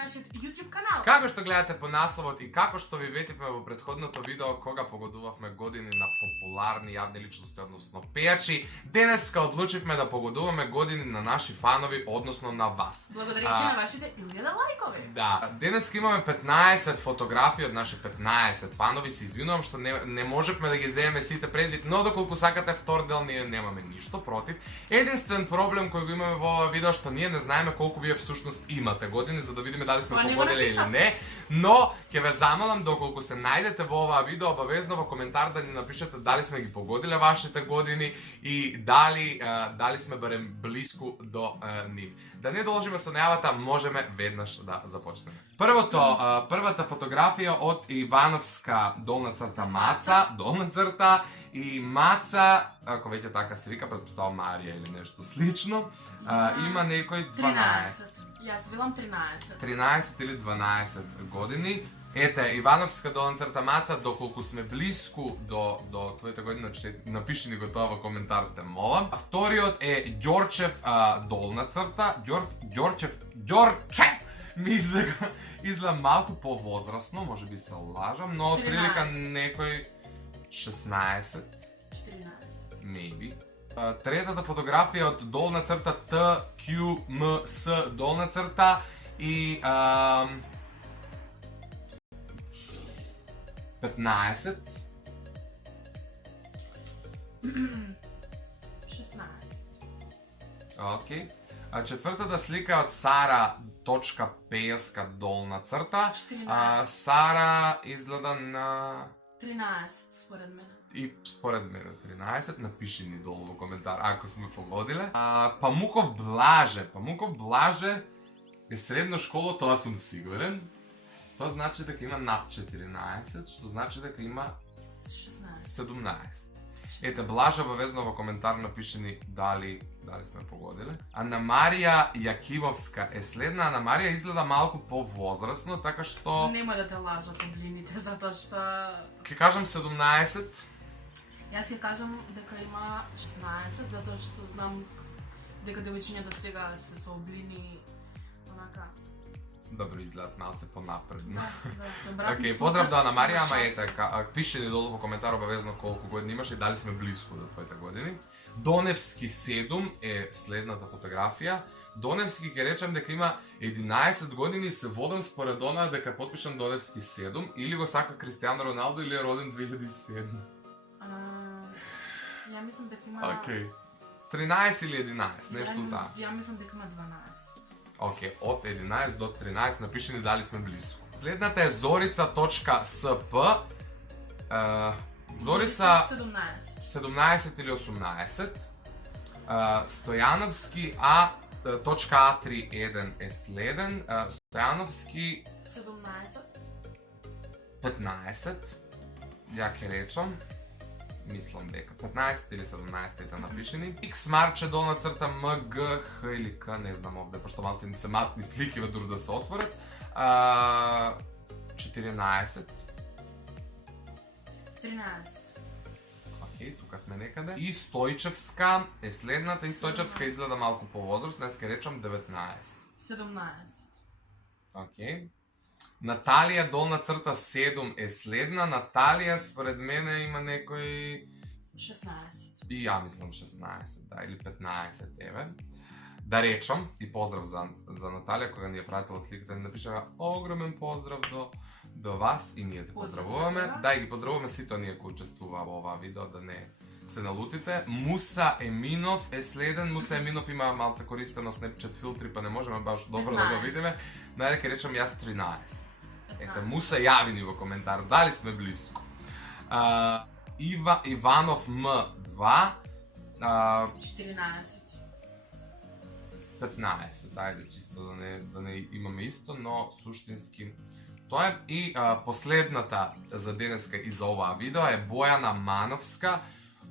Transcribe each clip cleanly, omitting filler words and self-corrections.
нашиот YouTube канал. Како што гледате по насловот и како што ви ветивме во претходното видео кога погодувавме години на популарни јавни личности, односно пејачи, денеска одлучивме да погодуваме години на наши фанови, односно на вас. Благодарение на вашите 1000 лајкови. Да, денеска имаме 15 фотографии од наши 15 фанови. Се извинувам што не можевме да ги земеме сите предвид, но доколку сакате втор дел ние немаме ништо против. Единствен проблем кој го имаме во ова видео што ние не знаеме колку вие всушност имате години за да видиме дали сме погодили или не, но ќе ве замолам доколку се најдете во оваа видео обавезно во коментар да ни напишете дали сме ги погодиле вашите години и дали сме барем блиску до нив. Да не должиме со најавата, можеме веднаш да започнеме. Првата фотографија од Ивановска долна црта Маца, долна црта и Маца, ако веќе така се вика, претпоставам Марија или нешто слично, има некој 12. Јас велам 13. 13 или 12 години. Ете, Ивановска долна црта Маца, доколку сме блиску до твоите години, напиши ни го тоа во коментарите, молам. Вториот е Ѓорчев долна црта. Ѓорчев! Ми изгледа малку повозрасно, може би се лажам, но отприлика некој 16. 14. Maybe. Третата фотографија од долна црта TQMS долна црта и 15. 16. Окей. Четвртата слика е од Sara.Pejoska долна црта. 14. Сара изгледа на 13 според мене. И според мене 13, напиши ни долу во коментар ако сме погодиле. Памуков Блаже е средно школо, тоа сум сигурен. Тоа значи дека има над 14, што значи дека има 17. Ете, Блаже обавезно во коментар напиши ни дали сме погодиле. Ана Марија Јакивовска е следна. Ана Марија изгледа малку повозрасно, така што... Нема да те лажат облините, затоа што... Ке кажам 17. Јас ќе кажам дека има 16, затоа што знам дека девојчињата сега се со облини онака. Добро изгледат малце понапредно. Да, се брат. Океј, поздрав до Ана Марија, ама ете, пиши ни долу во коментар обавезно колку години имаш и дали сме близко до твоите години. Доневски 7 е следната фотографија. Доневски ќе речем дека има 11 години и се водам според онаа дека потпишам Доневски 7 или го сака Кристијано Роналдо или е роден 2007. Ја мислам дека има... Океј. 13 или 11, нешто таа. Ја мислам дека има 12. Океј, од 11 до 13 напиши ни дали сме близко. Следната е Zorica.sp. Зорица 17 или 18. Стојановски A.A31 е следен. Стојановски 15. Ја ќе речам. Мислам дека 15 или 17 ета напишени. X Марче долна црта МГХ или К, не знам овде, пошто малце ни се матни слики дур да се отворат. 14. 13. Океј, тука сме некаде. И Стојчевска е следната. И Стојчевска изгледа малку повозрастна, јас ќе речам 19. 17. Океј. Наталија долна црта 7 е следна. Наталија според мене има некој 16. И ја мислам 16, да, или 15, еве. Да речам и поздрав за Наталија кога ни е пратила сликата, ни напишала огромен поздрав до вас и ние те поздравуваме. Да, и ги поздравуваме сите оние кои учествуваа во оваа видео, да не се налутите. Муса Еминов е следен. Муса Еминов има малце користено Snapchat филтри, па не можеме баш добро да го видиме. Најде ќе речам јас 13. Ете, Муса јави ни во коментар, дали сме близко. Иванов М2. 14. 15, дајде чисто да не имаме исто, но суштински тоа е. И последната за денеска и за оваа видео е Бојана Мановска,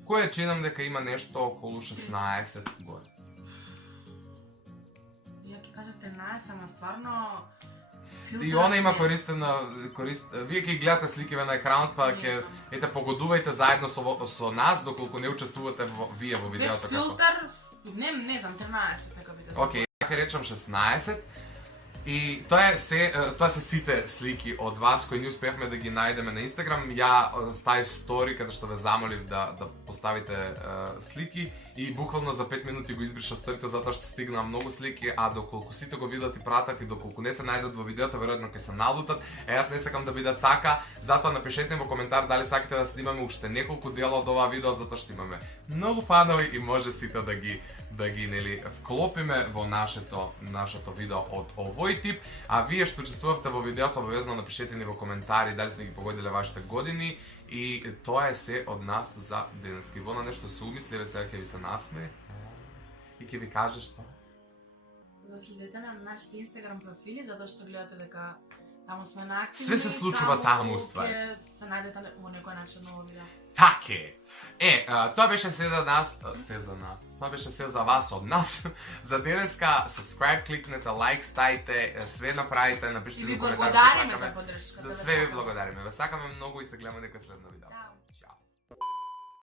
која чинам дека има нешто околу 16 години. Ја ќе кажав 13, ама стварно... И она има користена... Вие ќе гледате сликиве на екранот, па ќе погодувајте заедно со нас, доколку не учествувате вие во видеото. Без филтер, не знам, 13 нека биде. Океј, ќе речам 16. И тоа се сите слики од вас кои не успеавме да ги најдеме на Инстаграм. Ја ставив стори каде што ве замолив да поставите слики и буквално за 5 минути го избриша сторито затоа што стигна многу слики, а доколку сите го видат и пратат и доколку не се најдат во видеото, веројатно ќе се налутат. Јас не сакам да биде така, затоа напишете во коментар дали сакате да снимаме уште неколку дела од оваа видео, затоа што имаме многу фанови и може сите да ги нели вклопиме во нашето видео од овој тип. А вие што учествувавте во видеото, обавезно напишете ни во коментари дали сте ги погодиле вашите години. И тоа е се од нас за денески. Во на нешто се умислеве, сега ќе ви се насме и ќе ви каже што. Заследете на нашите Инстаграм профили, затоа што гледате дека таму сме на активни. Све се случува таму, ствари. Се најдете во некој начин ново видео. Таке! Тоа беше се за нас, Тоа беше се за вас од нас. За денеска, subscribe кликнете, лайк ставите, све направите, напишете ни коментар. И ви благодариме за поддршката. За све ви благодариме. Ве сакаме многу и се гледаме некој следно видео. Чао. Чао.